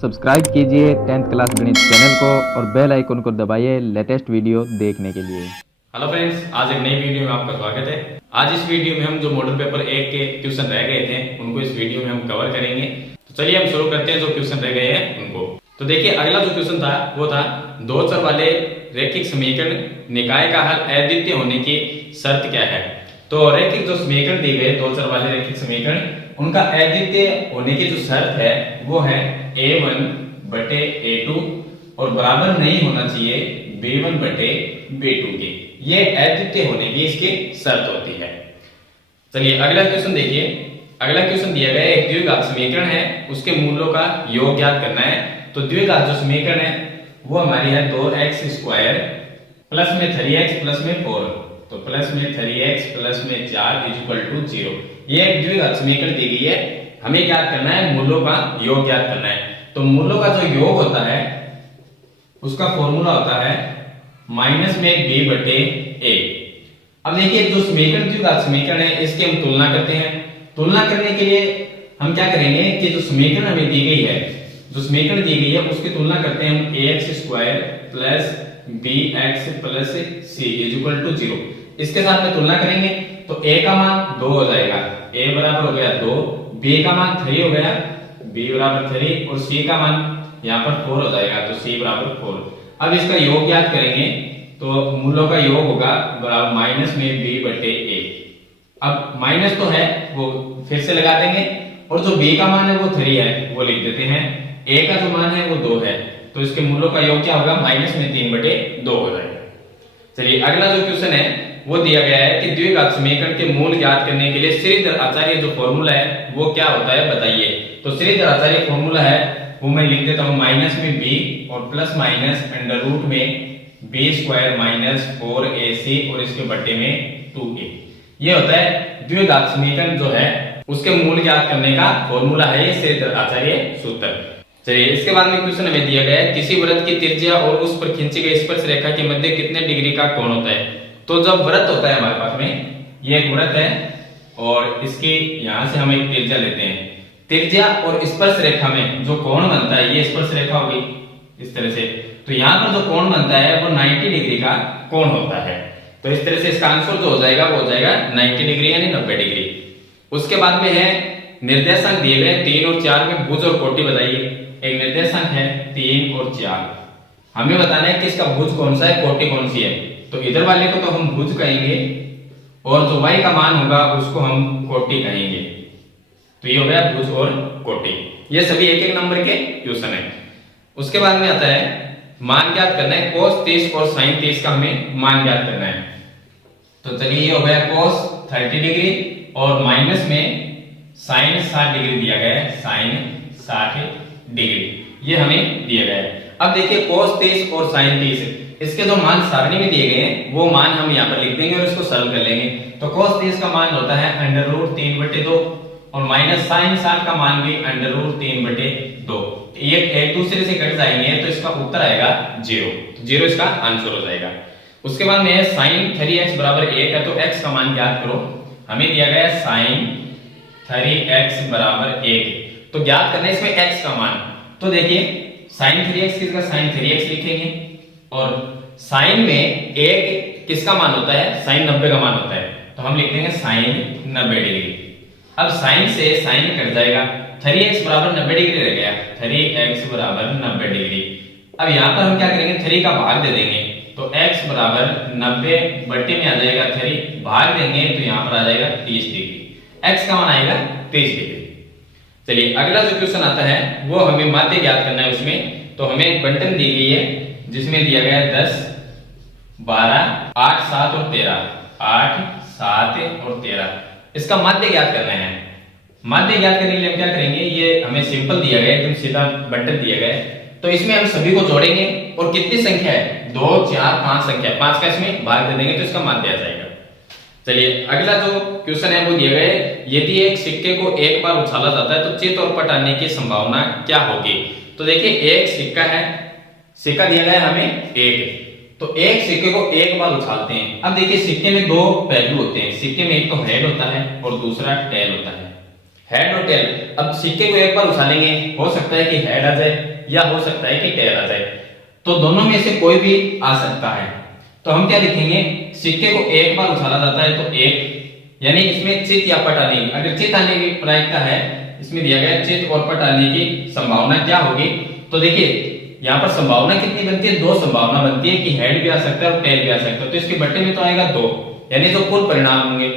Subscribe कीजिए 10th class गणित channel को और बेल आइकन को दबाइए लेटेस्ट वीडियो देखने के लिए। हेलो फ्रेंड्स, आज एक नई वीडियो में आपका स्वागत है। आज इस वीडियो में हम जो मॉडल पेपर 1 के क्वेश्चन रह गए थे उनको इस वीडियो में हम कवर करेंगे। तो चलिए हम शुरू करते हैं जो क्वेश्चन रह गए हैं उनको। तो देखिए, अगला जो क्वेश्चन था वो था दो चर वाले रैखिक समीकरण निकाय का हल अद्वितीय होने की शर्त क्या है। तो रैखिक जो समीकरण दिए गए दो चर वाले रैखिक समीकरण, उनका अद्वितीय होने की जो शर्त है वो है a1 बटे a2 और बराबर नहीं होना चाहिए b1 बटे b2 के। ये अद्वितीय होने की इसकी शर्त होती है। चलिए अगला क्वेश्चन देखिए। अगला क्वेश्चन दिया गया है एक द्विघात समीकरण है, उसके मूलों का योग ज्ञात करना है। तो द्विघात जो समीकरण है वो हमारी है 2x स्क्वायर प्लस में 3x प्लस में 4, तो प्लस में 3x प्लस में 4 इज इक्वल टू 0। ये एक द्विघात समीकरण दी गई है, हमें ज्ञात करना है मूलों का योग ज्ञात करना है। तो मूलों का जो योग होता है उसका फॉर्मूला होता है माइनस में b बटे a। अब देखिए, जो समीकरण द्विघात समीकरण है इसकी हम तुलना करते हैं। तुलना करने के लिए हम क्या करेंगे कि जो समीकरण हमें दी गई है, जो समीकरण दी गई है उसकी तुलना करते हैं हम ax square plus bx plus c is equal to 0। इसके साथ में तुलना करेंगे तो a का मान 2 हो जाएगा, a बराबर हो गया 2, b का मान 3 हो गया, b बराबर 3 और c का मान यहाँ पर 4 हो जाएगा, तो c बराबर 4। अब इसका योग ज्ञात करेंगे तो मूलों का योग होगा बराबर माइनस में b बटे a। अब माइनस तो है वो फिर से लगा देंगे और जो b का मान है वो 3 है वो लिख देते हैं, a का जो मान है वो 2 है, तो इसके मूलों का योग क्या होगा माइनस में 3 बटे 2 हो जाएगा। चलिए अगला जो क्वेश्चन है वो दिया गया है कि द्विघात समीकरण के मूल ज्ञात करने के लिए श्रीधर आचार्य जो फॉर्मूला है वो क्या होता है बताइए। तो श्रीधर आचार्य फॉर्मूला है वो मैं लिख देता हूं माइनस में b और प्लस माइनस अंडर रूट में b स्क्वायर माइनस 4ac और इसके बट्टे में 2a। ये होता है द्विघात समीकरण जो है उसके मूल ज्ञात करने का फॉर्मूला है ये श्रीधर आचार्य सूत्र। चलिए इसके बाद में क्वेश्चन हमें दिया गया है किसी वृत्त की त्रिज्या और उस पर खींची गई स्पर्श रेखा के मध्य कितने डिग्री का कोण होता है। तो जब वृत्त होता है हमारे पास में, ये एक वृत्त है और इसकी यहां से हम एक त्रिज्या लेते हैं। त्रिज्या और स्पर्श रेखा में जो कोण बनता है, ये स्पर्श रेखा होगी इस तरह से, तो यहाँ पर जो कोण बनता है वो 90 डिग्री का कोण होता है। तो इस तरह से इसका आंसर जो हो जाएगा वो हो जाएगा 90 डिग्री यानी 90 डिग्री। उसके बाद में है निर्देशांक दिए गए 3 और 4 में भुज और कोटि बताइए। एक निर्देशांक है 3 और 4, हमें बताना है कि इसका भुज कौन सा है कोटि कौन सी है। तो इधर वाले को तो हम भुज कहेंगे और जो y का मान होगा उसको हम कोटि कहेंगे। तो ये हो गया भुज और कोटि। ये सभी एक एक नंबर के क्वेश्चन है। उसके बाद में आता है मान ज्ञात करना है cos 30 और sin 30 का हमें मान ज्ञात करना है। तो चलिए ये हो गया cos 30 डिग्री और माइनस में sin 60 डिग्री दिया गया है, sin 60 डिग्री ये हमें दिया गया है। अब देखिए cos 30 और sin 30 इसके जो मान सारणी में दिए गए हैं वो मान हम यहाँ पर लिख देंगे और इसको सरल कर लेंगे। तो cos 30 का मान होता है अंडर रूट 3 बटे 2 और माइनस sin 60 का मान भी अंडर रूट 3 बटे 2। ये एक दूसरे से कट जाएंगे तो इसका उत्तर आएगा 0, तो 0 इसका आंसर हो जाएगा। उसके बाद में sin 3x बराबर 1 है तो x का मान ज्ञात करो। हमें दिया गया है sin 3x बराबर 1, तो ज्ञात करना है इसमें x का मान। तो देखिए sin 3x किसका sin 3x लिखेंगे और sin में 1 किसका मान होता है sin 90 का मान होता है, तो हम लिख देंगे sin 90 डिग्री। अब sin से sin कट जाएगा, 3x बराबर 90 डिग्री रह गया, 3x बराबर 90 डिग्री। अब यहाँ पर हम क्या करेंगे 3 का भाग दे देंगे तो x बराबर 90 बट्टे में आ जाएगा 3, भाग देंगे तो यहाँ पर आ जाएगा 30 डिग्री, x का मान आएगा 30 डिग्री। चलिए अगला जो क्वेश्चन आता है वो हमें माध्य ज्ञात करना है। उसमें तो हमें एक बंटन दी गई है जिसमें दिया गया है 10, 12, 8, 7 और 13, 8, 7 और 13। इसका माध्य ज्ञात करना है। माध्य ज्ञात करने के लिए हम क्या करेंगे, ये हमें सिंपल दिया गया है, एकदम सीधा बंटन दिया गया है, तो इसमें हम सभी को जोड़ेंगे और कितनी संख्या है 2, 4, 5 संख्या, 5 का इसमें भाग दे देंगे तो इसका माध्य आ जाएगा। चलिए अगला जो क्वेश्चन है वो दिया गया है यदि एक सिक्के को एक बार उछाला जाता है तो चित और पट आने की संभावना क्या होगी। तो देखिए एक सिक्का है, सिक्का दिया गया है हमें 1, तो एक सिक्के को एक बार उछालते हैं। अब देखिए सिक्के में दो पहलू होते हैं, सिक्के में एक तो हेड होता है और दूसरा टेल होता है। हेड और टेल। अब सिक्के को एक बार उछालेंगे, हो सकता है कि हेड आ जाए या हो सकता है कि टेल आ जाए, तो दोनों में से कोई भी आ सकता है। तो हम क्या लिखेंगे, सिक्के को एक बार उछाला जाता है तो एक, यानी इसमें चित या पट आने की, अगर चित आने की प्रायिकता है, इसमें दिया गया चित और पट आने की संभावना क्या होगी। तो देखिए यहाँ पर संभावना कितनी बनती है, दो संभावना बनती है कि हेड भी आ सकता है और टेल भी आ सकता है। तो इसके बट्टे में तो आएगा दो, यानी जो कुल परिणाम होंगे।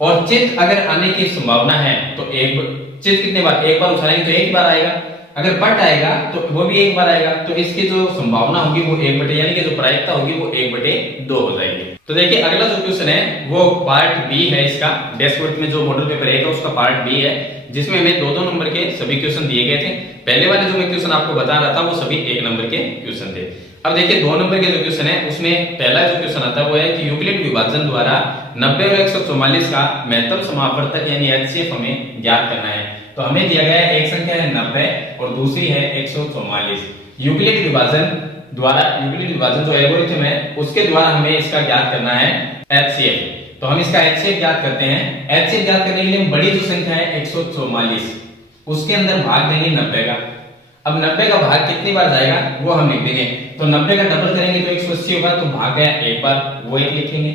और चित अगर आने की संभावना है तो एक, चित कितने बार, एक बार उछालेंगे तो एक बार आएगा, अगर पट आएगा तो वो भी एक बार आएगा। तो इसकी जो संभावना होगी वो एक बटे, यानी कि जो प्रायिकता होगी वो 1/2 हो जाएगी। तो देखिए अगला जो क्वेश्चन है वो पार्ट बी है इसका, डैशबोर्ड में जो मॉडल पेपर 1 है उसका पार्ट बी है, जिसमें हमें 2-2 नंबर के सभी क्वेश्चन दिए गए थे। पहले वाले जो मैं क्वेश्चन आपको बता रहा था वो सभी 1 नंबर के क्वेश्चन थे। अब देखिए 2 नंबर के जो क्वेश्चन है उसमें पहला जो क्वेश्चन आता है वो है कि यूक्लिड विभाजन द्वारा 90 और 144 का महत्तम समापवर्तक यानी एचसीएफ हमें ज्ञात करना है। तो हमें दिया गया है एक संख्या है 90 और दूसरी है 144। यूक्लिड विभाजन द्वारा, यूक्लिड विभाजन जो एल्गोरिथम है उसके द्वारा हमें इसका ज्ञात करना है एचसीएफ। तो हम इसका एचसीएफ ज्ञात करते हैं। एचसीएफ ज्ञात करने के लिए बड़ी जो संख्या है 144, उसके अंदर भाग देंगे 90 का। अब 90 का भाग कितनी बार जाएगा वो हम लिख देंगे। तो 90 का डबल करेंगे तो 180 होगा, तो भाग गया एक बार, वो एक लिखेंगे।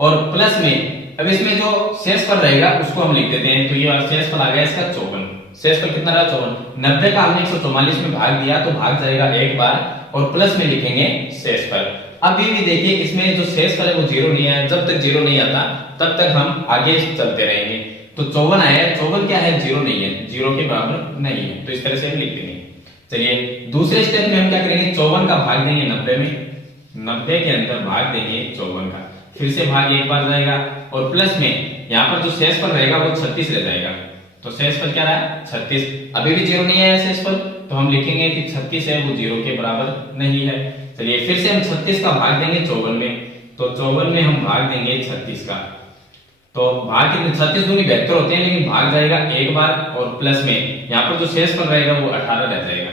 और प्लस में अब इसमें जो शेषफल रहेगा उसको हम लिख देते हैं। तो ये शेषफल आ गया इसका 54। शेषफल कितना रहा, 54। 90 का हमने 144 में भाग दिया तो भाग जाएगा एक बार, और प्लस में लिखेंगे शेषफल। अभी भी देखिए इसमें जो शेषफल है वो 0 नहीं है, जब तक 0 नहीं आता तब तक हम आगे चलते रहेंगे। तो 54 आया, 54 क्या है, 0 नहीं है, 0 के बराबर नहीं है, तो इस तरह से हम लिख देंगे। चलिए दूसरे स्टेप में हम क्या करेंगे, 54 का भाग देंगे 90 में, 90 के अंदर भाग देंगे 54 का, फिर से भाग एक बार जाएगा, और प्लस में यहाँ पर जो शेषफल रहेगा वो 36 रह जाएगा। तो शेषफल क्या रहा, 36। अभी भी 0 नहीं है शेषफल, तो हम लिखेंगे कि 36 है वो 0 के बराबर नहीं है। चलिए फिर से हम 36 का भाग देंगे 54 में, तो 54 में हम भाग देंगे 36 का। तो भाग कितने, 36 दूनी 72 होते हैं, लेकिन भाग जाएगा एक बार, और प्लस में यहाँ पर जो शेषफल रहेगा वो 18 रह जाएगा।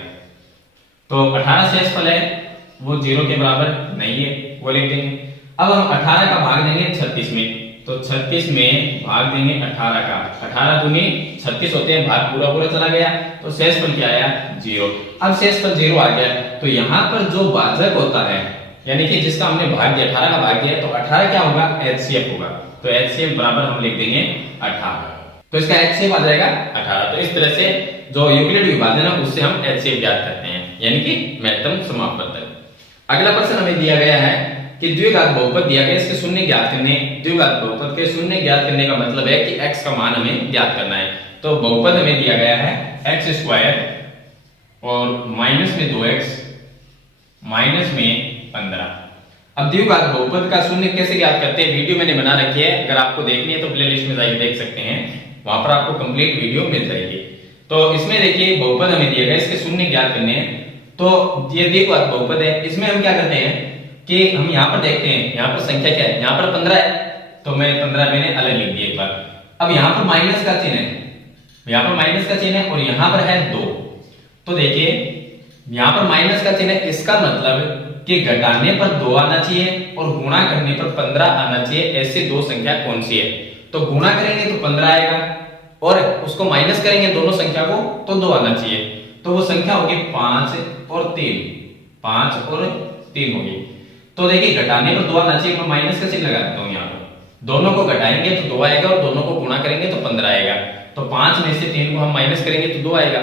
तो 18 शेषफल है वो 0 के बराबर नहीं है, वो लिख देंगे। अब हम 18 का भाग देंगे 36 में, तो 36 में भाग देंगे 18 का। 18 दूनी 36 होते हैं, भाग पूरा पूरा चला गया, तो शेषफल क्या आया, 0। अब शेषफल 0 आ गया, तो यहाँ पर जो भाजक होता है, यानी कि जिसका हमने भाग दिया, 18 का भाग दिया, तो 18 क्या होगा, एचसीएफ होगा। तो एचसीएफ बराबर हम लिख देंगे 18, तो इसका एचसीएफ आ जाएगा 18। तो इस तरह से जो यूक्लिड विभाजन है उससे हम एचसीएफ ज्ञात करते हैं, यानी कि महत्तम समापवर्तक। अगला प्रश्न हमें दिया गया है कि द्विघात बहुपद दिया गया, इसके शून्य ज्ञात करने। द्विघात बहुपद के शून्य ज्ञात करने का मतलब है कि x का मान हमें ज्ञात करना है। तो बहुपद हमें दिया गया है x² और माइनस में 2x माइनस में 15। अब द्विघात बहुपद का शून्य कैसे ज्ञात करते हैं, वीडियो मैंने बना रखी है, अगर आपको देखनी है तो प्लेलिस्ट में जाकर देख सकते हैं, वहां पर आपको कंप्लीट वीडियो मिल जाएगी। तो इसमें देखिए बहुपद हमें दिया गया, इसके शून्य ज्ञात करने हैं। तो ये द्विघात बहुपद है, इसमें हम क्या करते हैं कि हम यहाँ पर देखते हैं, यहाँ पर संख्या क्या है, यहाँ पर 15 है, तो मैं 15 मैंने अलग लिख दिया एक बार। अब यहाँ पर माइनस का चिन्ह है, यहाँ पर माइनस का चिन्ह है, और यहाँ पर है 2। तो देखिए यहाँ पर माइनस का चिन्ह है, इसका मतलब कि घटाने पर 2 आना चाहिए और गुणा करने पर 15 आना चाहिए। ऐसी दो संख्या कौन सी है, तो गुणा करेंगे तो 15 आएगा, और उसको माइनस करेंगे दोनों संख्या को तो 2 आना चाहिए। तो वो संख्या होगी 5 और 3, 5 और 3 होगी। तो देखिए घटाने पर 2 आना चाहिए, मैं माइनस का चिन्ह लगा देता हूं यहाँ पर। दोनों को घटाएंगे तो 2 आएगा, और दोनों को गुणा करेंगे तो 15 आएगा। तो 5 में से 3 को हम माइनस करेंगे तो 2 आएगा।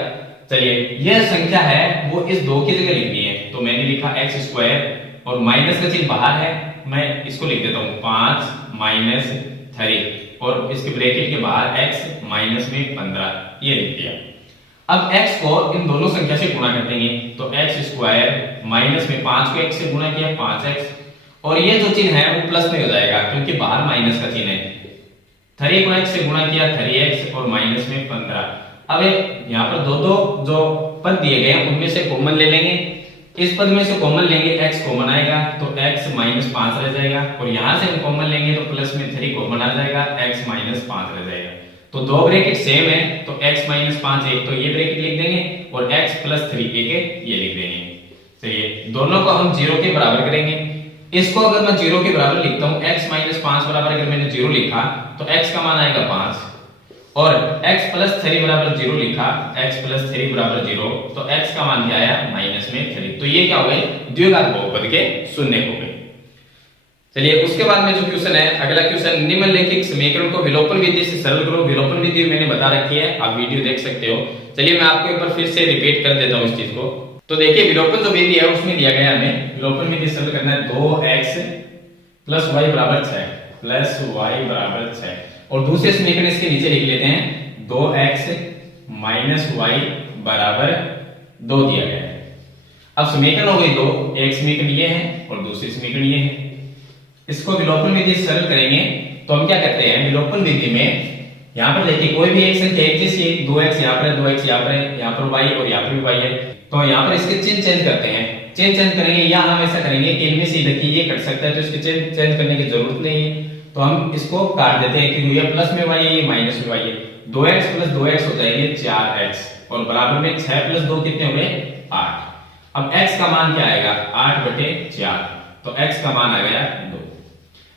चलिए यह संख्या है वो इस 2 की जगह लिखनी है, तो मैंने लिखा x² और माइनस का चिन्ह बाहर है, मैं इसको लिख देता हूँ 5 माइनस 3, और इसके ब्रैकेट के बाहर x माइनस में 15, ये लिख दिया। अब x को इन दोनों संख्या से गुणा कर देंगे, तो x² माइनस में 5 को x से गुणा किया 5x, और ये जो चिन्ह है वो प्लस में हो जाएगा क्योंकि बाहर माइनस का चिन्ह है। 3 को x से गुणा किया 3x और माइनस में 15। अब यहाँ पर दो जो पद दिए गए हैं उनमें से कॉमन ले लेंगे, इस पद में से कॉमन लेंगे, x कॉमन आएगा तो x माइनस 5 रह जाएगा, और यहाँ से हम कॉमन लेंगे तो प्लस में 3 कॉमन आ जाएगा, x माइनस 5 रह जाएगा। तो दो ब्रैकेट सेम है, तो x माइनस 5 एक, तो ये ब्रैकेट लिख देंगे, और x प्लस 3 एक ये लिख देंगे। चलिए दोनों को हम 0 के बराबर करेंगे। इसको अगर मैं 0 के बराबर लिखता हूँ, x माइनस 5 बराबर अगर मैंने 0 लिखा तो x का मान आएगा 5, और x प्लस 3 बराबर 0 लिखा, x प्लस 3 बराबर 0, तो x का मान क्या आया माइनस में 3। तो ये क्या हो गए द्विघात बहुपद के शून्य हो गए। चलिए उसके बाद में जो क्वेश्चन है, अगला क्वेश्चन, निम्नलिखित समीकरण को विलोपन विधि से सरल करो। विलोपन विधि मैंने बता रखी है, आप वीडियो देख सकते हो। चलिए मैं आपको एक बार फिर से रिपीट कर देता हूँ इस चीज को। तो देखिए विलोपन जो विधि है उसमें दिया गया हमें विलोपन विधि सरल करना है 2x प्लस y बराबर 6 प्लस y बराबर 6, और दूसरे समीकरण इसके नीचे लिख लेते हैं 2x माइनस y बराबर 2 दिया गया है। अब समीकरण हो गई दो, एक समीकरण ये है और दूसरी समीकरण ये है। इसको विलोपन विधि से सरल करेंगे तो हम क्या करते हैं विलोपन विधि में, यहाँ पर देखिए कोई भी एक संख्या एक जैसी है, 2x यहाँ पर है, 2x यहाँ पर है, यहाँ पर y और यहाँ पर भी y है, तो यहाँ पर इसके चिन्ह चेंज करते हैं। चिन्ह चेंज करेंगे या हम ऐसा करेंगे कि इनमें से देखिए ये कट सकता है तो इसके चिन्ह चेंज करने की जरूरत नहीं है, तो हम इसको काट देते हैं कि ये प्लस में y है ये माइनस में y है। 2x प्लस 2x हो जाएंगे 4x और बराबर में 6 प्लस 2 कितने हुए 8। अब x का मान क्या आएगा 8/4, तो x का मान आ गया 2।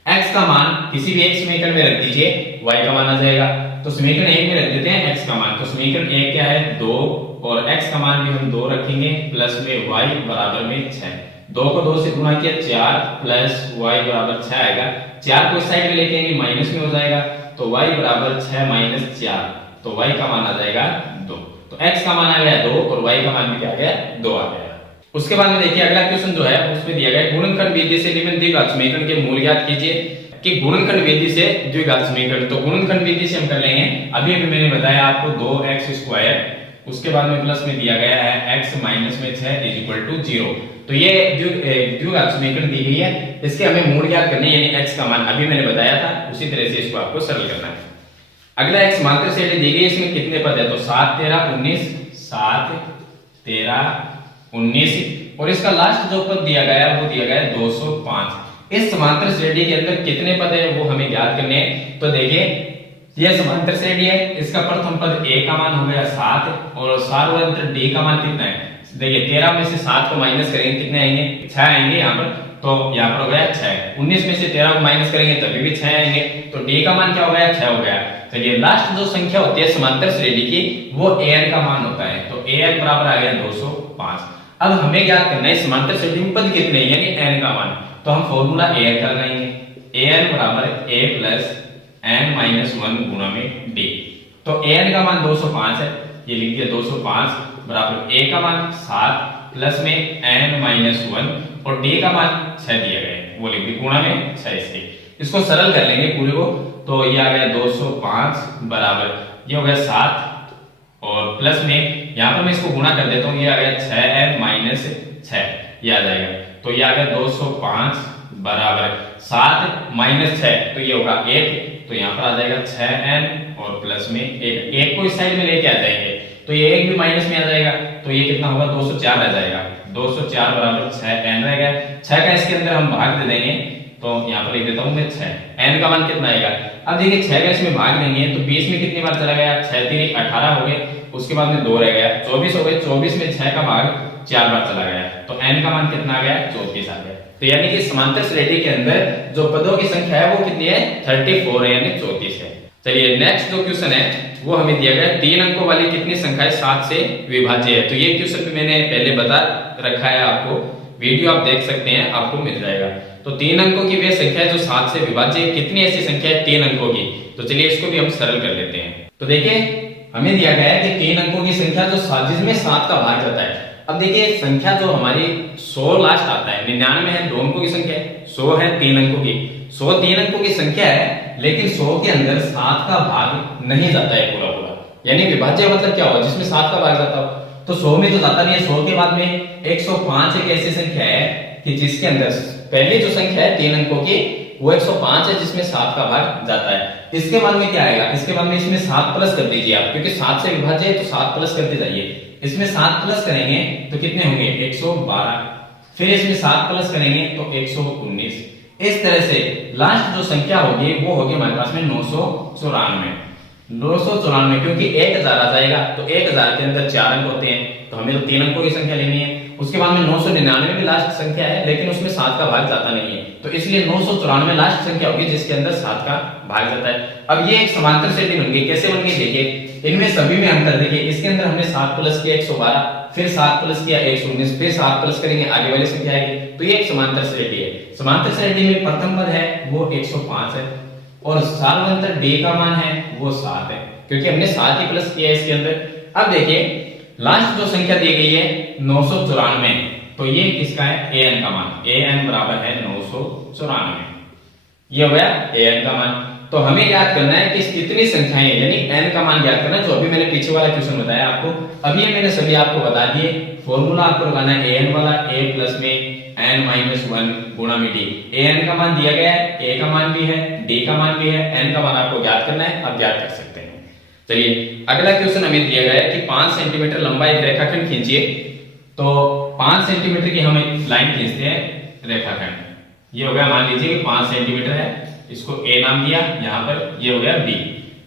x का मान किसी भी एक समीकरण में रख दीजिए, y का मान आ जाएगा। तो समीकरण 1 में रख देते हैं x का मान, तो समीकरण 1 क्या है 2 और x का मान भी हम 2 रखेंगे प्लस में y बराबर में 6। 2 को 2 से गुणा किया 4 प्लस y बराबर 6 आएगा। 4 को इस साइड में लेके आएंगे माइनस में हो जाएगा, तो y बराबर 6 माइनस 4, तो y का मान आ जाएगा 2। तो x का मान आ गया 2 और y का मान भी क्या आ गया 2 आ गया। उसके बाद में देखिए अगला क्वेश्चन जो है उसमें दिया गया गुणनखंड विधि से निम्न द्विघात समीकरण के मूल ज्ञात कीजिए। कि गुणनखंड विधि से द्विघात समीकरण, तो गुणनखंड विधि से हम कर लेंगे। अभी अभी मैंने बताया आपको 2x², उसके बाद में प्लस में दिया गया है x माइनस में 6 इज इक्वल टू 0। तो ये द्विघात समीकरण दी गई है, इसके हमें मूल ज्ञात करने यानी x का मान अभी मैंने बताया था, उसी तरह से इसको आपको सरल करना है। अगला एक समांतर श्रेणी दी गई है, इसमें कितने पद है, तो 7 13 19, 7 13 19, और इसका लास्ट जो पद दिया गया है वो दिया गया है 205। इस समांतर श्रेणी के अंदर कितने पद है वो हमें ज्ञात करने हैं। तो देखिए यह समांतर श्रेणी है, इसका प्रथम पद a का मान हो गया 7 और सार्वत्र d का मान कितना है, देखिए 13 में से 7 को माइनस करेंगे कितने आएंगे 6 आएंगे यहाँ पर, तो यहाँ पर हो गया 6। 19 में से 13 को माइनस करेंगे तभी भी 6 आएंगे, तो d का मान क्या हो गया 6 हो गया। चलिए लास्ट जो संख्या होती है समांतर श्रेणी की वो an का मान होता है, तो an बराबर आ गया 205। अब हमें ज्ञात करना है समांतर श्रेणी में पद कितने हैं यानी n का मान, तो हम फॉर्मूला an का लगाएंगे। an बराबर a प्लस n माइनस 1 गुणा में d, तो an का मान 205 है, ये लिख दिया 205 बराबर a का मान 7 प्लस में n माइनस 1 और d का मान 6 दिया गया है, वो लिख दिया गुणा में 6 इसके। इसको सरल कर लेंगे पूरे को, तो ये आ गया 205 बराबर ये हो गया 7 और प्लस में यहाँ पर मैं इसको गुणा कर देता हूँ, ये आ गया 6n माइनस 6 ये आ जाएगा, तो ये आ गया 205 बराबर 7 माइनस 6, तो ये होगा 1, तो यहाँ पर आ जाएगा 6n और प्लस में 1 को इस साइड में लेके आ जाएंगे, तो ये 1 भी माइनस में आ जाएगा, तो ये कितना होगा 204 आ जाएगा। 204 बराबर 6n रह गया, 6 का इसके अंदर हम भाग दे देंगे, तो यहाँ पर लिख देता हूँ मैं 6, n का मान कितना आएगा। अब देखिए 6 का इसमें भाग देंगे तो 20 में कितनी बार चला गया 6 3 18 हो गए, उसके बाद में 2 रह गया 24 हो गए, 24 में 6 का भाग 4 बार चला गया, तो n का मान कितना आ गया 34 आ गया। तो यानी कि समांतर श्रेणी के अंदर जो पदों की संख्या है वो कितनी है 34 है यानी 34 है। चलिए नेक्स्ट जो क्वेश्चन है वो हमें दिया गया 3 अंकों वाली कितनी संख्याएं 7 से विभाज्य है। तो ये क्वेश्चन भी मैंने पहले बता रखा है आपको, वीडियो आप देख सकते हैं आपको मिल जाएगा। तो 3 अंकों की वे संख्या जो 7 से विभाज्य है, कितनी ऐसी संख्या है 3 अंकों की, तो चलिए इसको भी हम सरल कर लेते हैं। तो देखिए हमें दिया गया है कि 3 अंकों की संख्या जो जिसमें 7 का भाग जाता है। अब देखिए संख्या जो हमारी 100 लास्ट आता है, 99 है 2 अंकों की संख्या है, 100 है 3 अंकों की, 100 3 अंकों की संख्या है, लेकिन 100 के अंदर 7 का भाग नहीं जाता है पूरा पूरा, यानी विभाज्य मतलब क्या होगा जिसमें 7 का भाग जाता हो, तो 100 में तो जाता नहीं है। 100 के बाद में 105 एक ऐसी संख्या है कि जिसके अंदर पहली जो संख्या है 3 अंकों की वो 105 है जिसमें 7 का भाग जाता है। इसके बाद में क्या आएगा, इसके बाद में इसमें 7 प्लस कर दीजिए आप, क्योंकि 7 से विभाज्य है तो 7 प्लस करते जाइए। इसमें 7 प्लस करेंगे तो कितने होंगे 112, फिर इसमें 7 प्लस करेंगे तो 119। इस तरह से लास्ट जो संख्या होगी वो होगी हमारे पास में 994। 994, क्योंकि 1000 आ जाएगा तो 1000 के अंदर 4 अंक होते हैं, तो हमें तो 3 अंकों की संख्या लेनी है। उसके बाद में 999 भी लास्ट संख्या है, लेकिन उसमें 7 का भाग जाता नहीं है, तो इसलिए 994 लास्ट संख्या होगी जिसके अंदर 7 का भाग जाता है। अब ये एक समांतर श्रेणी बन गई। कैसे बन गई देखिए, इनमें सभी में अंतर देखिए। इसके अंदर हमने 7 प्लस किया 112, फिर 7 प्लस किया 119, फिर 7 प्लस करेंगे आगे वाली संख्या आएगी, तो ये एक समांतर श्रेणी है। समांतर श्रेणी में प्रथम पद है वो 105 है और सार्वंतर डी का मान है वो 7 है, क्योंकि हमने 7 ही प्लस किया इसके अंदर। अब देखिए लास्ट जो संख्या दी गई है 994, तो ये किसका है, an का मान। an बराबर है 994, ये हो गया an का मान। तो हमें याद करना है कि कितनी संख्याएं यानी n का मान याद करना है, जो अभी मैंने पीछे वाला क्वेश्चन बताया आपको, अभी ये मैंने सभी आपको बता दिए। फॉर्मूला आपको लगाना है an वाला, a प्लस में n माइनस 1 गुणा में d। an का मान दिया गया है, a का मान भी है, d का मान भी है, n का मान आपको याद करना है, आप याद कर सकते हैं। चलिए अगला क्वेश्चन हमें दिया गया है कि 5 सेंटीमीटर लंबा एक रेखाखंड खींचिए। तो 5 सेंटीमीटर की हम एक लाइन खींचते हैं रेखाखंड। ये हो गया, मान लीजिए कि 5 सेंटीमीटर है, इसको a नाम दिया, यहाँ पर ये हो गया b।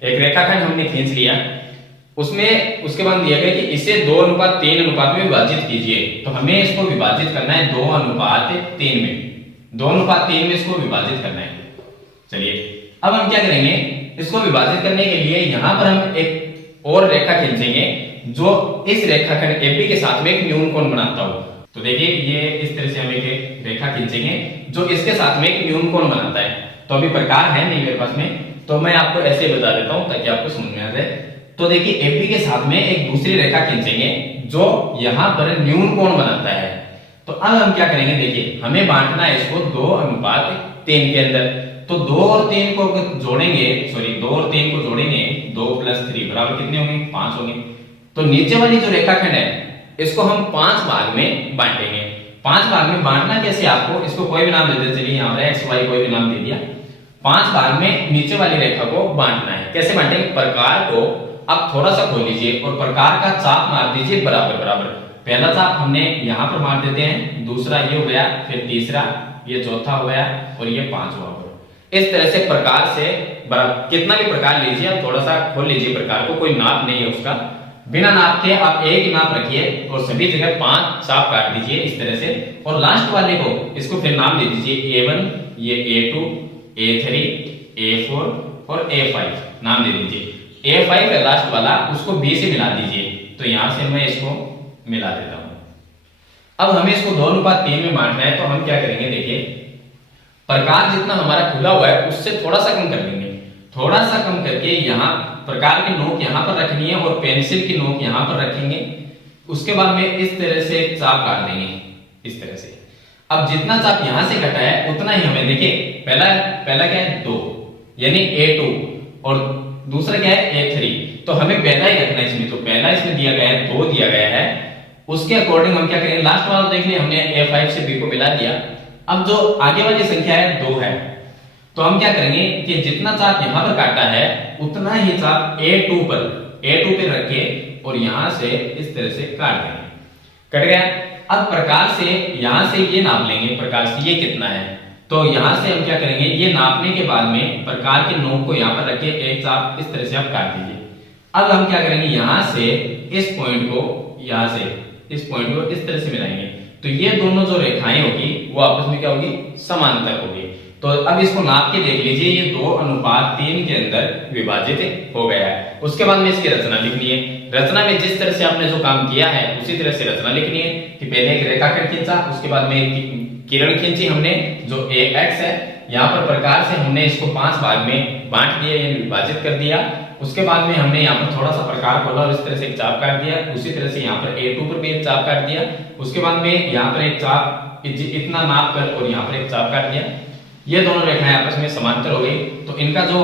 एक रेखाखंड हमने खींच लिया, उसमें उसके बाद दिया गया कि इसे 2:3 अनुपात में विभाजित कीजिए। तो हमें इसको विभाजित करना है 2:3 में, 2:3 में इसको विभाजित करना है। चलिए अब हम क्या करेंगे, इसको विभाजित करने के लिए यहाँ पर हम एक और रेखा खींचेंगे जो इस रेखाखंड AB के साथ में एक न्यून कोण बनाता हो। तो देखिए ये इस तरह से हम एक रेखा खींचेंगे जो इसके साथ में एक न्यून कोण बनाता है। तो अभी प्रकार है नहीं मेरे पास में, तो मैं आपको ऐसे बता देता हूं ताकि आपको समझ में आ जाए। तो देखिए AB के साथ में एक दूसरी रेखा खींचेंगे जो यहाँ पर न्यून कोण बनाता है। तो अब हम क्या करेंगे, देखिए हमें बांटना है इसको 2:3 के अंदर। तो 2 और 3 को जोड़ेंगे, 2 और 3 को जोड़ेंगे, 2 + 3 बराबर कितने होंगे, 5 होंगे। तो नीचे वाली जो रेखाखंड है इसको हम 5 भाग में बांटेंगे। 5 भाग में बांटना कैसे, आपको इसको कोई भी नाम दे देते, चलिए यहाँ पर x y कोई भी नाम दे दिया। 5 भाग में नीचे वाली रेखा को बांटना है। कैसे बांटेंगे, प्रकार को आप थोड़ा सा खोल लीजिए और प्रकार का चाप मार दीजिए बराबर बराबर। पहला चाप हमने यहाँ पर मार देते हैं, दूसरा ये हो गया, फिर तीसरा, ये चौथा हो गया और ये 5वां हो गया। इस तरह से प्रकार से बराबर कितना भी प्रकार लीजिए, आप थोड़ा सा खोल लीजिए प्रकार को, कोई नाप नहीं है उसका। बिना नाप के आप एक ही नाप रखिए और सभी जगह 5 चाप काट दीजिए इस तरह से। और लास्ट वाले को इसको फिर नाम दे दीजिए A1, ये A2, A3, A4 और A5 नाम दे दीजिए। A5 है लास्ट वाला, उसको B से मिला दीजिए। तो यहां से मैं इसको मिला देता हूं। अब हमें इसको 2:3 में बांटना है, तो हम क्या करेंगे, देखिए प्रकार जितना हमारा खुला हुआ है उससे थोड़ा सा कम कर देंगे। थोड़ा सा कम करके यहाँ प्रकार की नोक यहाँ पर रखनी है और पेंसिल की नोक यहाँ पर रखेंगे। उसके बाद में इस तरह से चाप काट देंगे इस तरह से। अब जितना चाप यहाँ से कटा है उतना ही हमें, देखिए पहला क्या है 2 यानी A2 और दूसरा क्या है A3। तो हमें पहला ही रखना है इसमें। तो पहला इसमें दिया गया है 2 दिया गया है, उसके अकॉर्डिंग हम क्या करेंगे, लास्ट वाला देख लिया हमने A5 से B को मिला दिया। अब जो आगे वाली संख्या है 2 है, तो हम क्या करेंगे कि जितना चाप यहाँ पर काटा है उतना ही चाप A2 पे रख के और यहां से इस तरह से काट देंगे। कट गया। अब प्रकार से यहां से ये नाप लेंगे, प्रकार से ये कितना है। तो यहां से हम क्या करेंगे, ये नापने के बाद में प्रकार के नोक को यहाँ पर रख के एक चाप इस तरह से आप काट दीजिए। अब हम क्या करेंगे, यहां से इस पॉइंट को यहां से इस पॉइंट को इस तरह से मिलाएंगे। तो ये दोनों जो रेखाएं होगी वो आपस में क्या होगी, समांतर होगी। तो अब इसको नाप के देख लीजिए, ये 2:3 के अंदर विभाजित हो गया है। उसके बाद में इसकी रचना लिखनी है। रचना में जिस तरह से आपने जो काम किया है उसी तरह से रचना लिखनी है कि पहले एक रेखाखंड खींचा, उसके बाद में किरण खींची हमने जो AX है। यहाँ पर प्रकार से हमने इसको 5 भाग में बांट दिया यानी विभाजित कर दिया। उसके बाद में हमने यहाँ पर थोड़ा सा प्रकार खोला और इस तरह से एक चाप काट दिया। उसी तरह से यहाँ पर A2 पर भी एक चाप काट दिया। उसके बाद में यहाँ पर एक चाप इतना नाप कर और यहाँ पर एक चाप काट दिया। ये दोनों रेखाएं आपस में समांतर हो गई। तो इनका जो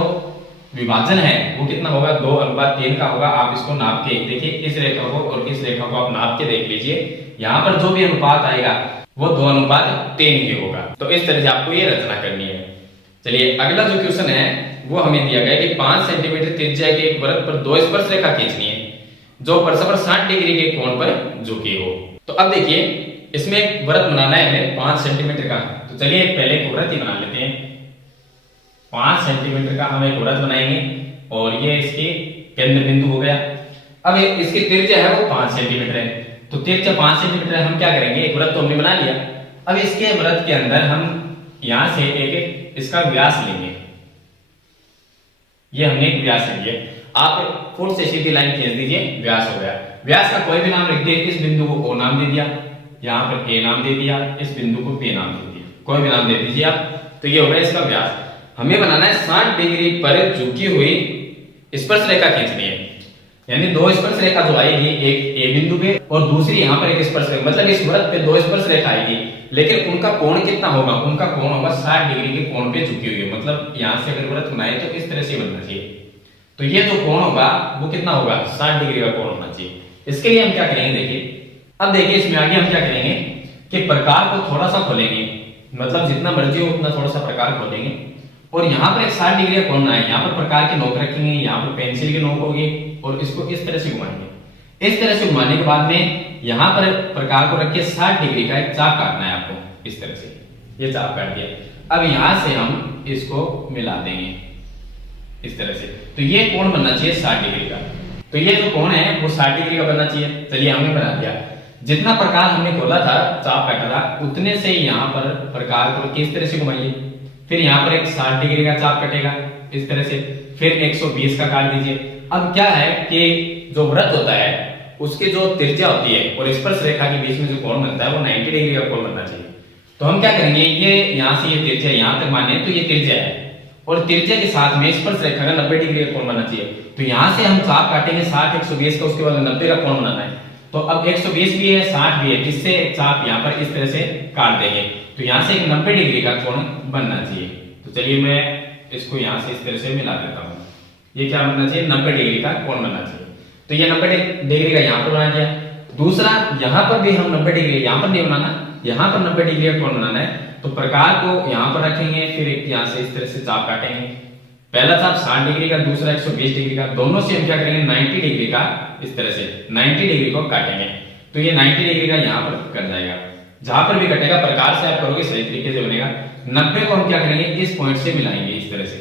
विभाजन है वो कितना होगा, 2:3 का होगा। आप इसको नाप के देखिए, इस रेखा को और इस रेखा को आप नाप के देख लीजिए। यहाँ पर जो भी अनुपात आएगा वो 2:3 ही होगा। तो इस तरह से आपको ये रचना करनी है। चलिए अगला जो क्वेश्चन है वो हमें दिया गया कि 5 सेंटीमीटर त्रिज्या के एक वृत्त पर 2 स्पर्श रेखा खींचनी है जो परस्पर 60 डिग्री के कोण पर झुकी हो। तो अब देखिए इसमें एक वृत्त बनाना है हमें 5 सेंटीमीटर का। तो चलिए पहले एक वृत्त ही बना लेते हैं। 5 सेंटीमीटर का हम एक वृत्त बनाएंगे। और ये इसके केंद्र बिंदु हो गया। अब इसकी त्रिज्या है वो 5 सेंटीमीटर है, तो त्रिज्या 5 सेंटीमीटर है, हम क्या करेंगे, एक वृत्त तो हमने बना लिया। अब इसके वृत्त के अंदर हम यहां से एक इसका व्यास लेंगे, ये हमने एक व्यास ले लिया। आप फुट से सीधी लाइन खींच दीजिए, व्यास हो गया। व्यास का कोई भी नाम लिख दिए, इस बिंदु को ओ नाम दे दिया, यहाँ पर ए नाम दे दिया, इस बिंदु को बी नाम दे दिया, कोई भी नाम दे दीजिए आप। तो ये हो गया इसका व्यास। हमें बनाना है 60 डिग्री पर झुकी हुई स्पर्श रेखा खींचनी है, यानी दो स्पर्श रेखा जो आएगी, एक ए बिंदु पे और दूसरी यहाँ पर एक स्पर्श रेखा, मतलब इस वृत्त पे दो स्पर्श रेखा आएगी, लेकिन उनका कोण कितना होगा, उनका कोण होगा 60 डिग्री के कोण पे झुकी हुई है। मतलब यहाँ से अगर वृत्त बनाए तो इस तरह से बनना चाहिए, तो ये जो कोण होगा वो कितना होगा, 60 डिग्री का कोण होना चाहिए। इसके लिए हम क्या करेंगे, देखिए अब देखिए इसमें आगे हम क्या करेंगे कि प्रकार को थोड़ा सा खोलेंगे, मतलब जितना मर्जी हो उतना थोड़ा सा प्रकार खोलेंगे, और यहाँ पर एक 60 डिग्री का कोण है, यहाँ पर प्रकार की नोक रखेंगे, यहाँ पर पेंसिल की नोक होगी और इसको इस तरह से घुमाएंगे। इस तरह से घुमाने के बाद में यहाँ पर प्रकार को रख के 60 डिग्री का एक चाप काटना है आपको, इस तरह से ये चाप काट दिया। अब यहाँ से हम इसको मिला देंगे इस तरह से, तो ये कोण बनना चाहिए 60 डिग्री का। तो ये जो कोण है वो 60 डिग्री का बनना चाहिए। चलिए हमने बना दिया, जितना प्रकार हमने खोला था, चाप काटा था, उतने से यहाँ पर प्रकार को किस तरह से घुमाइए, फिर यहाँ पर एक 60 डिग्री का चाप कटेगा इस तरह से, फिर 120 का काट दीजिए। अब क्या है कि जो वृत्त होता है उसकी जो त्रिज्या होती है और स्पर्श रेखा के बीच में जो कोण बनता है वो 90 डिग्री का कोण बनना चाहिए। तो हम क्या करेंगे, ये यहाँ से ये त्रिज्या यहाँ तक माने तो ये त्रिज्या है, और त्रिज्या के साथ में स्पर्श रेखा का 90 डिग्री का कोण बनना चाहिए। तो यहाँ से हम चाप काटेंगे 60 120 का, उसके बाद 90 का कोण बनाना है। तो अब 120 भी है 60 भी है, जिससे चाप यहाँ पर इस तरह से काट देंगे, तो यहाँ से एक 90 डिग्री का कोण बनना चाहिए। तो चलिए मैं इसको यहाँ से इस तरह से मिला देता हूँ, ये क्या बनना चाहिए, 90 डिग्री का कोण बनना चाहिए। तो ये 90 डिग्री का यहाँ पर बना दिया। दूसरा यहाँ पर भी हम 90 डिग्री, यहाँ पर नहीं बनाना, यहाँ पर 90 डिग्री का कोण बनाना है। तो प्रकार को यहाँ पर रखेंगे, फिर यहाँ से इस तरह से चाप काटेंगे, पहला चाप 60 डिग्री का, दूसरा 120 डिग्री का, दोनों से हम क्या करेंगे 90 डिग्री का, इस तरह से 90 डिग्री को काटेंगे। तो ये 90 डिग्री का यहाँ पर कट जाएगा, जहां पर भी कटेगा प्रकार से आप करोगे सही तरीके से बनेगा। 90 को हम क्या करेंगे, इस पॉइंट से मिलाएंगे इस तरह से,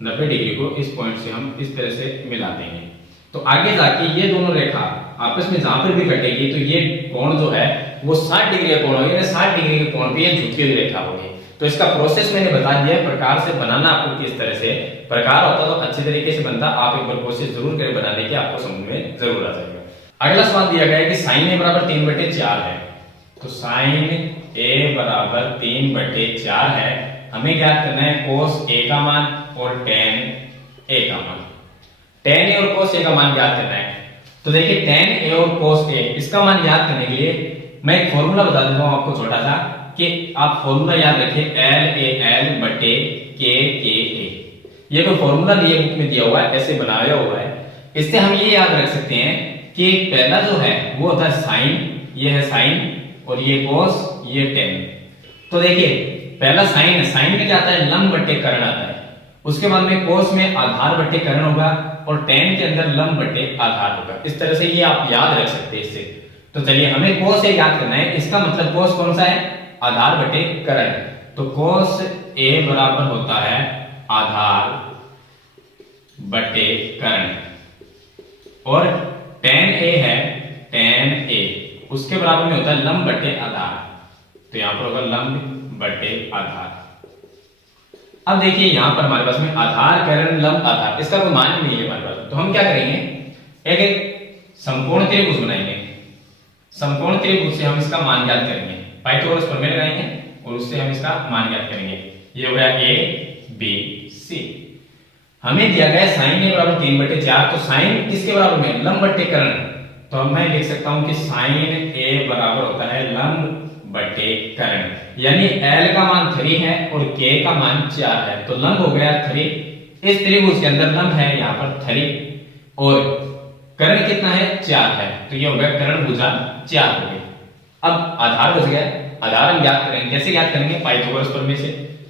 90 डिग्री को इस पॉइंट से हम इस तरह से मिला देंगे। तो आगे जाके ये दोनों रेखा आपस में जहां पर भी कटेगी तो ये कोण जो है वो 60 डिग्री का कोण होगा, 60 डिग्री के कोण पे ये झुकी हुई रेखा होगी। तो इसका प्रोसेस मैंने बता दिया है, प्रकार से बनाना आपको किस तरह से प्रकार होता तो अच्छे तरीके से बनता। आप एक बार कोशिश जरूर करें बनाने की, आपको समझ में जरूर आ जाएगा। अगला सवाल दिया गया है कि साइन ए बराबर 3/4 है। तो साइन ए बराबर 3/4 है, हमें ज्ञात करना है कोस ए का मान और टेन ए का मान। टेन ए और कोस ए का मान ज्ञात करना है। तो देखिए टेन ए और कोस ए, इसका मान याद करने के लिए मैं एक फॉर्मूला बता देता हूं आपको छोटा सा, कि आप फॉर्मूला याद रखें एल ए एल बटे के ए। ये कोई फॉर्मूला दिए बुक में दिया हुआ है, ऐसे बनाया हुआ है। इससे हम ये याद रख सकते हैं कि पहला जो है वो होता है साइन, ये है साइन, और ये कोस, ये टेन। तो देखिए पहला साइन है, साइन में क्या आता है, लंब बटे कर्ण आता है। उसके बाद में कोस में आधार बटे कर्ण होगा, और टेन के अंदर लंब बटे आधार होगा। इस तरह से ये आप याद रख सकते हैं इससे। तो चलिए हमें कोस ए याद करना है, इसका मतलब कोस कौन सा है, आधार बटे कर्ण। तो कोस ए बराबर होता है आधार बटे कर्ण, और टेन ए है टेन ए, उसके बराबर में होता है लंब बटे आधार। तो यहां पर होगा लंब बटे आधार। अब देखिए यहां पर हमारे पास में आधार कर्ण लंब आधार, इसका कोई मान नहीं है हमारे पास। तो हम क्या करेंगे, एक समकोण त्रिभुज बनाएंगे। समकोण त्रिभुज से हम इसका मान ज्ञात करेंगे, पाइथागोरस प्रमेय लगाएंगे और उससे हम इसका मान ज्ञात करेंगे। ये हो गया ए बी सी। हमें दिया गया साइन ए बराबर 3/4, तो साइन किसके बराबर में, लंब बटे कर्ण। तो मैं लिख सकता हूं कि साइन ए बराबर होता है लंब बटे कर्ण, यानी एल का मान 3 है और के का मान 4 है। तो लंब हो गया 3, इस त्रिभुज के अंदर लंब है यहाँ पर 3 और कर्ण कितना है 4 है, तो ये हो गया कर्ण भुजा 4 हो गई। अब आधार बच गया, आधार हम ज्ञात करेंगे, कैसे ज्ञात करेंगे, पाइथागोरस प्रमेय से।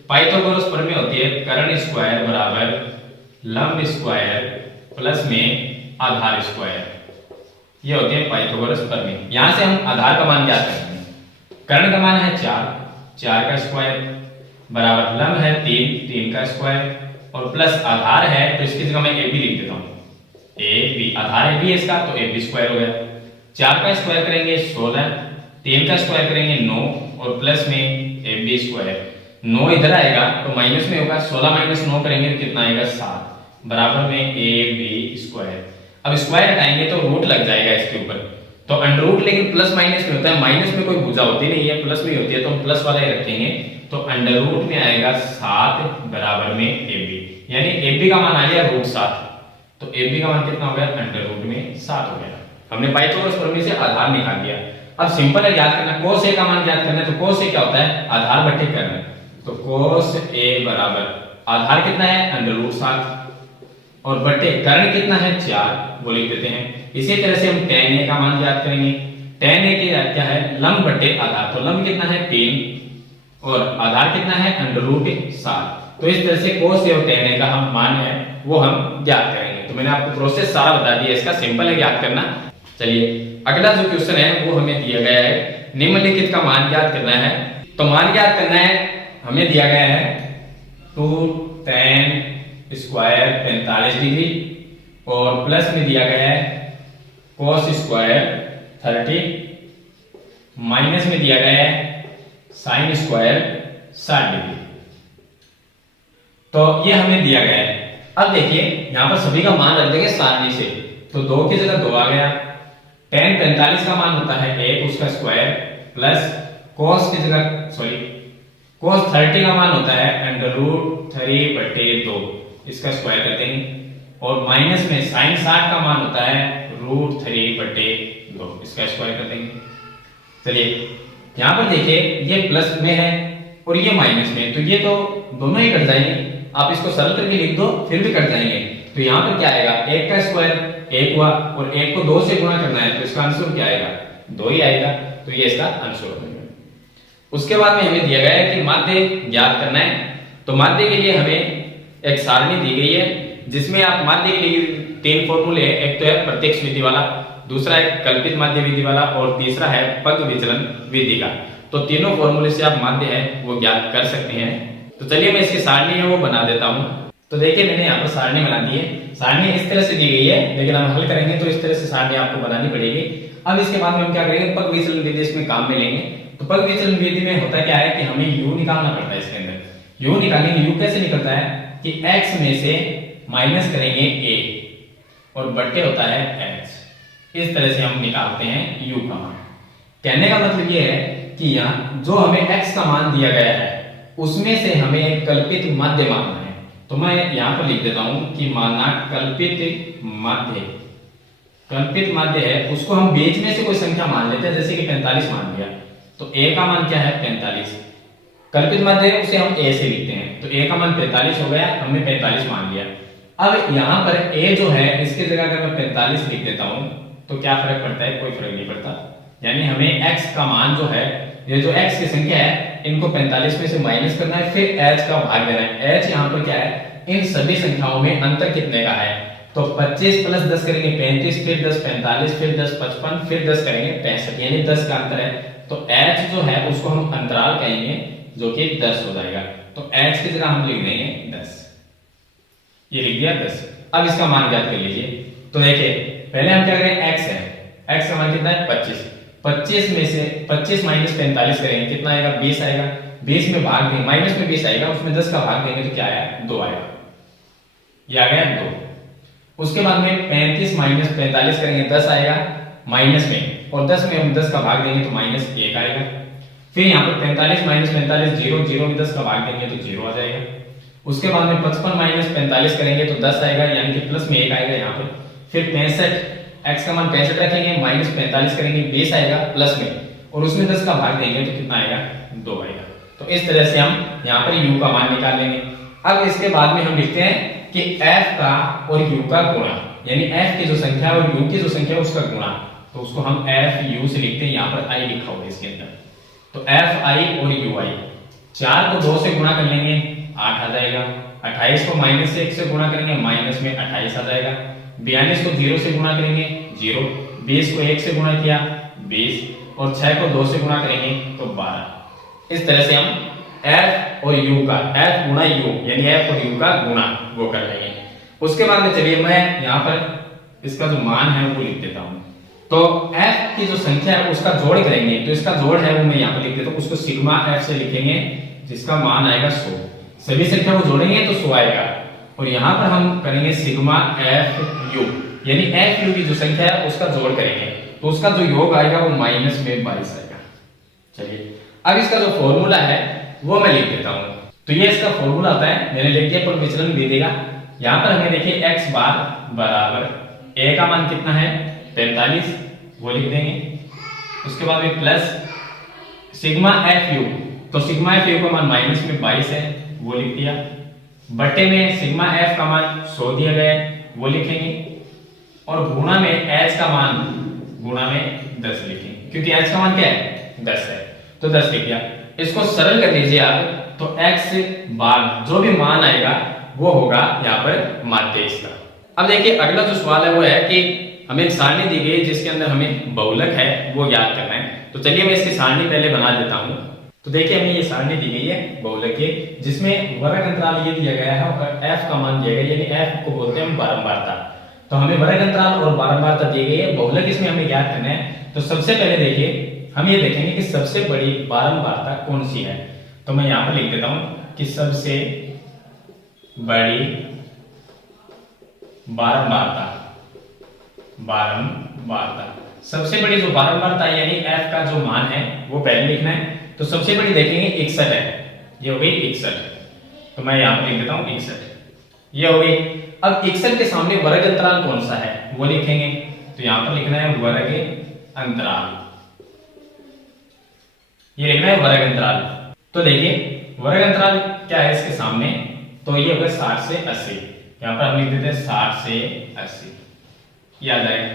पाइथागोरस प्रमेय होती है कर्ण स्क्वायर बराबर लंब स्क्वायर प्लस में आधार स्क्वायर, ये होती है पाइथागोरस प्रमेय। यहां से हम आधार का मान ज्ञात करेंगे। कर्ण का मान है 4, 4 का स्क्वायर बराबर लंब है 3, 3 का स्क्वायर और प्लस आधार है तो इसकी जगह मैं ए बी लिख देता हूँ, A B, Aadhaar A B है इसका तो ए बी स्क्वायर हो गया। 4 का स्क्वायर करेंगे 16, 3 का स्क्वायर करेंगे 9 और प्लस में ए बी स्क्वायर। 9 इधर आएगा तो माइनस में होगा, 16 माइनस 9 करेंगे तो कितना आएगा 7 बराबर में ए बी स्क्वायर। अब स्क्वायर हटाएंगे तो रूट लग जाएगा इसके ऊपर, तो अंडर रूट लेकिन प्लस माइनस में होता है, माइनस में कोई भुजा होती नहीं है, प्लस में होती है तो हम प्लस वाला ही रखेंगे। तो अंडर रूट में आएगा 7 बराबर में ए बी, यानी ए बी का मान आ गया √7। तो ए बी का मान कितना हो गया, अंडर रूट में 7 हो गया। हमने पाइथागोरस प्रमेय से आधार निकाल लिया। अब सिंपल है याद करना, cos a का मान याद करना है तो cos a क्या होता है, आधार बटे कर्ण। तो cos a बराबर आधार कितना है √7 और बटे कर्ण कितना है 4, वो लिख देते हैं। इसी तरह से हम tan a का मान याद करेंगे, tan a की क्या है, लंब बटे आधार, तो लंब कितना है 3 और आधार कितना है √7। तो इस तरह से cos a और tan a का हम मान है वो हम ज्ञात करेंगे। तो मैंने आपको प्रोसेस सारा बता दिया, इसका सिंपल है याद करना। चलिए अगला जो क्वेश्चन है वो हमें दिया गया है, निम्नलिखित का मान ज्ञात करना है। तो मान ज्ञात करना है, हमें दिया गया है 2 tan स्क्वायर 45 डिग्री और प्लस में दिया गया है cos स्क्वायर 30, माइनस में दिया गया है sin स्क्वायर 60 डिग्री। तो ये हमें दिया गया है। अब देखिए यहां पर सभी का मान रख देंगे सारणी से, तो 2 की जगह 2 आ गया। tan 45 का मान होता है 1 उसका स्क्वायर प्लस cos की जगह cos 30 का मान होता है √3/2 इसका स्क्वायर कर देंगे और माइनस में sin 60 का मान होता है √3/2 इसका स्क्वायर कर देंगे। चलिए यहां पर देखिए ये प्लस में है और ये माइनस में है, तो ये तो दोनों ही कट जाएंगे। आप इसको सरल करके लिख दो फिर भी कट जाएंगे। तो यहां पर क्या आएगा, 1 का स्क्वायर 1 हुआ और 1 को 2 से गुणा करना है तो इसका आंसर क्या आएगा, 2 ही आएगा। तो ये इसका आंसर हो गया। उसके बाद में हमें दिया गया है कि माध्य ज्ञात करना है। तो माध्य के लिए हमें एक सारणी दी गई है जिसमें आप माध्य के लिए 3 फॉर्मूले हैं, एक तो है प्रत्यक्ष विधि वाला, दूसरा है कल्पित माध्य विधि वाला और तीसरा है पग विचलन विधि का। तो तीनों फॉर्मूले से आप माध्य है वो ज्ञात कर सकते हैं। तो चलिए मैं इसकी सारणी है वो बना देता हूं। तो देखिए मैंने यहाँ पर सारणी बना दी है। सारणी इस तरह से दी गई है, लेकिन हम हल करेंगे तो इस तरह से सारणी आपको बनानी पड़ेगी। अब इसके बाद में हम क्या करेंगे, पग विचलन विधि इसमें काम में लेंगे। तो पग विचलन विधि में होता क्या है कि हमें u निकालना पड़ता है। इसके अंदर u निकालेंगे, u कैसे निकलता है कि x में से माइनस करेंगे a और बट्टे होता है h। इस तरह से हम निकालते हैं u का मान। कहने का मतलब ये है कि यहाँ जो हमें x का मान दिया गया है उसमें से हमें एक कल्पित माध्य मानना है। तो मैं यहां पर लिख देता हूं कि माना कल्पित माध्य है, उसको हम बीच में से कोई संख्या मान लेते हैं, जैसे कि 45 मान लिया। तो a का मान क्या है 45, कल्पित माध्य है उसे हम a से लिखते हैं। तो a का मान 45 हो गया, हमने 45 मान लिया। अब यहां पर a जो है इसके जगह अगर मैं 45 लिख देता हूं तो क्या फर्क पड़ता है, कोई फर्क नहीं पड़ता। यानी हमें x का मान जो है, ये जो x की संख्या है इनको 45 में से माइनस करना है, फिर h का भाग देना है। h यहाँ पर क्या है, इन सभी संख्याओं में अंतर कितने का है। तो 25 प्लस 10 करेंगे 35, फिर 10 45, फिर 10 55, फिर 10 करेंगे 65, यानी 10 का अंतर है। तो h जो है उसको हम अंतराल कहेंगे जो कि 10 हो जाएगा। तो h की जगह हम लिख देंगे 10, ये लिख दिया 10। अब इसका मान ज्ञात कर लीजिए। तो देखिए पहले हम क्या करें, x है, x का मान कितना है 25, 25 में से 25 माइनस 45 करेंगे कितना आएगा 20 आएगा। 20 में भाग देंगे, माइनस में 20 आएगा, उसमें 10 का भाग देंगे तो क्या आया 2 आएगा, ये आ गया 2। उसके बाद में 35 माइनस 45 करेंगे 10 आएगा माइनस में, और 10 में हम 10 का भाग देंगे तो माइनस 1 आएगा। फिर यहाँ पर 45 माइनस 45 0, 0 में 10 का भाग देंगे तो 0 आ जाएगा। उसके बाद में 55 माइनस 45 करेंगे तो 10 आएगा, यानी कि प्लस में 1 आएगा यहाँ पर। फिर 65, x का मान 65 रखेंगे, माइनस 45 करेंगे 20 आएगा प्लस में, और उसमें 10 का भाग देंगे तो कितना आएगा 2 आएगा। तो इस तरह से हम यहाँ पर u का मान निकाल लेंगे। अब इसके बाद में हम लिखते हैं कि f का और u का गुणा, यानी f की जो संख्या और u की जो संख्या उसका गुणा, तो उसको हम f u से लिखते हैं। यहाँ पर i लिखा हुआ है इसके अंदर। तो f i और u i, 4 को 2 से गुणा कर लेंगे 8 आ जाएगा। 28 को माइनस से 1 से गुणा करेंगे, माइनस में 28 आ जाएगा। 42 को 0 से गुणा करेंगे 0, 20 को 1 से गुणा किया 20, और 6 को 2 से गुणा करेंगे तो 12। इस तरह से हम एफ और यू का, एफ गुणा यू यानी एफ और यू का गुणा वो कर लेंगे। उसके बाद में चलिए मैं यहाँ पर इसका जो मान है वो लिख देता हूँ। तो एफ की जो संख्या है उसका जोड़ करेंगे, तो इसका जोड़ है वो मैं यहाँ पर लिख देता हूँ। उसको सिग्मा एफ से लिखेंगे जिसका मान आएगा 100। सभी संख्या को जोड़ेंगे तो 100 आएगा। और यहाँ पर हम करेंगे सिग्मा एफ यू यानी एफ यू की जो संख्या है उसका जोड़ करेंगे, तो उसका जो योग आएगा वो माइनस में 22 आएगा। चलिए अब इसका जो फॉर्मूला है वो मैं लिख देता हूँ। तो ये इसका फॉर्मूला आता है, मैंने लिख दिया, पर विचलन दे देगा। यहाँ पर हमें देखिए x बार बराबर a का मान कितना है 45 वो लिख देंगे। उसके बाद में प्लस सिग्मा एफ यू, तो सिग्मा एफ यू का मान माइनस में 22 है वो लिख दिया, बटे में सिग्मा एफ का मान 100 दिया गया है वो लिखेंगे, और गुणा में h का मान गुणा में 10 लिखेंगे क्योंकि h का मान क्या है 10 है, तो 10 लिख दिया। इसको सरल कर लीजिए आप, तो x बार जो भी मान आएगा वो होगा यहाँ पर मान 23 का। अब देखिए अगला जो सवाल है वो है कि हमें एक सारणी दी गई जिसके अंदर हमें बहुलक है वो याद करना है। तो चलिए मैं इसकी सारणी पहले बना देता हूँ। तो देखिए हमें ये सारणी दी गई है बहुलक की, जिसमें वर्ग अंतराल ये दिया गया है और f का मान दिया गया, यानी f को बोलते हैं हम बारंबारता। तो हमें वर्ग अंतराल और बारंबारता दी गई है, बहुलक इसमें हमें याद करना है। तो सबसे पहले देखिए हम ये देखेंगे कि सबसे बड़ी बारंबारता कौन सी है। तो मैं यहाँ पर लिख देता हूँ कि सबसे बड़ी बारंबारता सबसे बड़ी जो बारंबारता यानी f का जो मान है वो पहले लिखना है। तो सबसे बड़ी देखेंगे 61 है, ये हो गई 61। तो मैं यहाँ पर लिख देता हूँ 61, ये हो गई। अब 61 के सामने वर्ग अंतराल कौन सा है वो लिखेंगे। तो यहाँ पर लिखना है वर्ग अंतराल, ये लिखना है वर्ग अंतराल। तो देखिए वर्ग अंतराल क्या है इसके सामने, तो ये होगा 60 से 80। यहाँ पर हम लिख देते हैं 60 से 80, याद आएगा।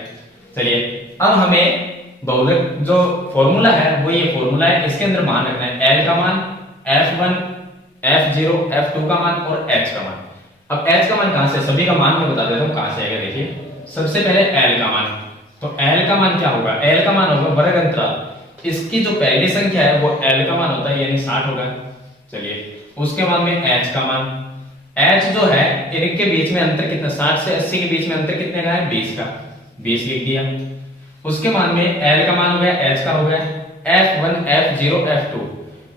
चलिए अब हमें बहुलक जो फॉर्मूला है वो ये फॉर्मूला है, इसके अंदर मान रखना है L का मान, F1, F0, F2 का मान और H का मान। अब H का मान कहां से, सभी का मान मैं बता देता हूँ कहां से आएगा। देखिए सबसे पहले L का मान, तो L का मान क्या होगा, L का मान होगा वर्ग अंतराल, इसकी जो पहली संख्या है वो L का मान होता है यानी 60 होगा। चलिए उसके बाद में H का मान, H जो है इनके बीच में अंतर कितना, 60 से 80 के बीच में अंतर कितने का है 20 का, 20 लिख दिया। उसके बाद में L का मान हो गया, H का हो गया, F1, F0, F2।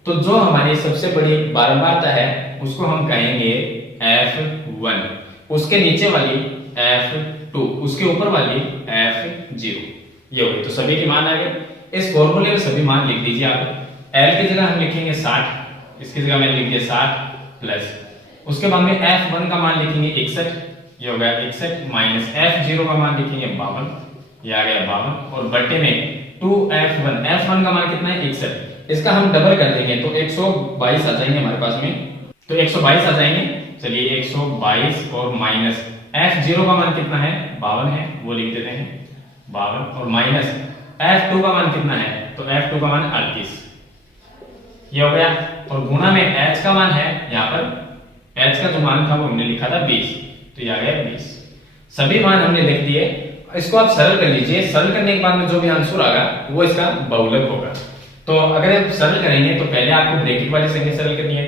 तो जो हमारी सबसे बड़ी बारंबारता है उसको हम कहेंगे F1, उसके नीचे वाली F2, उसके ऊपर वाली F0, ये हो गई। तो सभी के मान आ गए। इस फॉर्मूले में सभी मान लिख दीजिए आप। L की जगह हम लिखेंगे 60, इसकी जगह मैंने लिख दिया 60 प्लस, उसके बाद में F1 का मान लिखेंगे 61, ये हो गया 61, माइनस F0 का मान लिखेंगे 52, ये आ गया 52, और बट्टे में 2F1, F1 का मान कितना है 61, इसका हम डबल कर देंगे तो 122 आ जाएंगे हमारे पास में, तो 122 आ जाएंगे। चलिए 122 और माइनस F0 का मान कितना है 52 है वो लिख देते हैं 52, और माइनस F2 का मान कितना है, तो F2 का मान 38, ये हो गया। और गुणा में H का मान है, यहाँ पर H का जो मान था वो हमने लिखा था 20, तो ये आ गया 20। सभी मान हमने लिख दिए। इसको आप सरल कर लीजिए, सरल करने के बाद में जो भी आंसर आएगा वो इसका बहुलक होगा। तो अगर आप सरल करेंगे तो पहले आपको ब्रैकेट वाली संख्या सरल करनी है,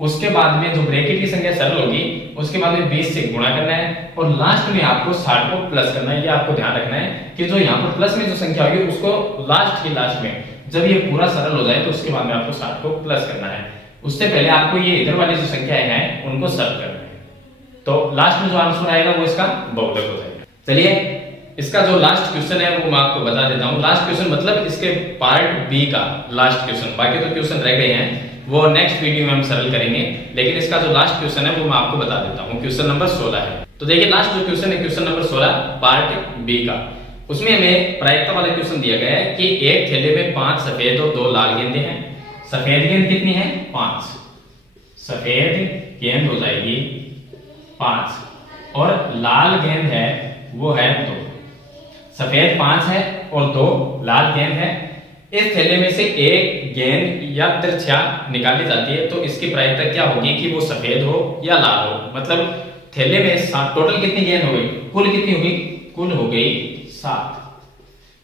उसके बाद में जो ब्रैकेट की संख्या सरल होगी उसके बाद में 20 से गुणा करना है, और लास्ट में आपको 60 को प्लस करना है। ये आपको ध्यान रखना है कि जो यहाँ पर प्लस में जो संख्या होगी उसको लास्ट में जब ये पूरा सरल हो जाए तो उसके बाद में आपको 60 को प्लस करना है। उससे पहले आपको ये इधर वाली जो संख्याएं हैं उनको सरल करना है, तो लास्ट में जो आंसर आएगा वो इसका बहुलक हो जाएगा। चलिए इसका जो लास्ट क्वेश्चन है वो मैं आपको बता देता हूँ। लास्ट क्वेश्चन मतलब इसके पार्ट बी का लास्ट क्वेश्चन, बाकी तो क्वेश्चन रह गए हैं वो नेक्स्ट वीडियो में हम सरल करेंगे, लेकिन इसका जो लास्ट क्वेश्चन है वो मैं आपको बता देता हूँ। क्वेश्चन नंबर 16 है। तो देखिए लास्ट जो क्वेश्चन है क्वेश्चन नंबर 16 पार्ट बी का, उसमें हमें प्रायिकता वाला क्वेश्चन दिया गया है कि एक थैले में 5 सफेद और 2 लाल गेंदें हैं। सफेद गेंद कितनी है 5, सफेद गेंद हो जाएगी 5 और लाल गेंद है वो है 2। सफेद 5 है और 2 लाल गेंद है। इस थैले में से एक गेंद या तिरछा निकाली जाती है, तो इसकी प्रायिकता क्या होगी कि वो सफेद हो या लाल हो। मतलब थैले में टोटल कितनी गेंद हो गई, कुल कितनी होगी, कुल हो गई 7,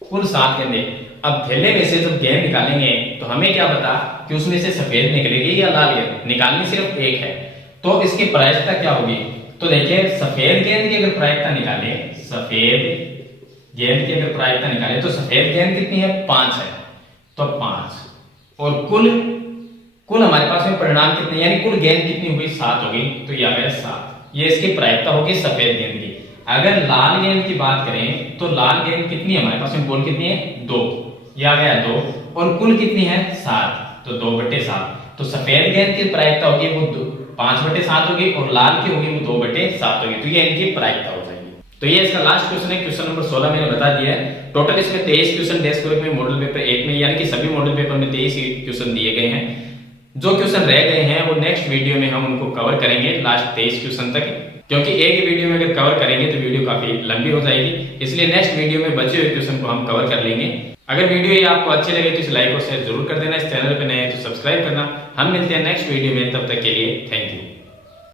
कुल 7 गेंदें। अब थैले में से जब गेंद निकालेंगे तो हमें क्या पता कि उसमें से सफेद निकलेगी या लाल गेंद, निकालनी सिर्फ एक है। तो इसकी प्रायिकता क्या होगी? तो देखिए सफेद गेंद की अगर प्रायिकता निकाले, सफेद गेंद की अगर प्रायिकता निकाले तो सफेद गेंद कितनी है? 5 है, तो 5। और कुल हमारे पास में परिणाम कितने, यानी कुल गेंद कितनी हुई? 7 होगी, तो ये आ गया 7। ये इसकी प्रायिकता होगी सफेद गेंद की। अगर लाल गेंद की बात करें तो लाल गेंद कितनी है हमारे पास में? कुल कितनी है? 2, ये आ गया 2। और कुल कितनी है? 7, तो 2/7। तो सफेद गेंद की प्रायिकता होगी वो 5/7 होगी और लाल की होगी वो 2/7 होगी। तो ये इनकी प्रायिकता हो जाएगी। तो ये इसका लास्ट क्वेश्चन है, क्वेश्चन नंबर 16 मैंने बता दिया है। टोटल इसमें 23 क्वेश्चन डेस्क वर्क में मॉडल पेपर 1 में, यानी कि सभी मॉडल पेपर में 23 क्वेश्चन दिए गए हैं। जो क्वेश्चन रह गए हैं वो नेक्स्ट वीडियो में हम उनको कवर करेंगे, लास्ट 23 क्वेश्चन तक, क्योंकि एक ही वीडियो में अगर कवर करेंगे तो वीडियो काफी लंबी हो जाएगी। इसलिए नेक्स्ट वीडियो में बचे हुए क्वेश्चन को हम कवर कर लेंगे। अगर वीडियो ये आपको अच्छी लगे तो इसे लाइक और शेयर जरूर कर देना। इस चैनल पर नए हैं तो सब्सक्राइब करना। हम मिलते हैं नेक्स्ट वीडियो में, तब तक के लिए थैंक यू।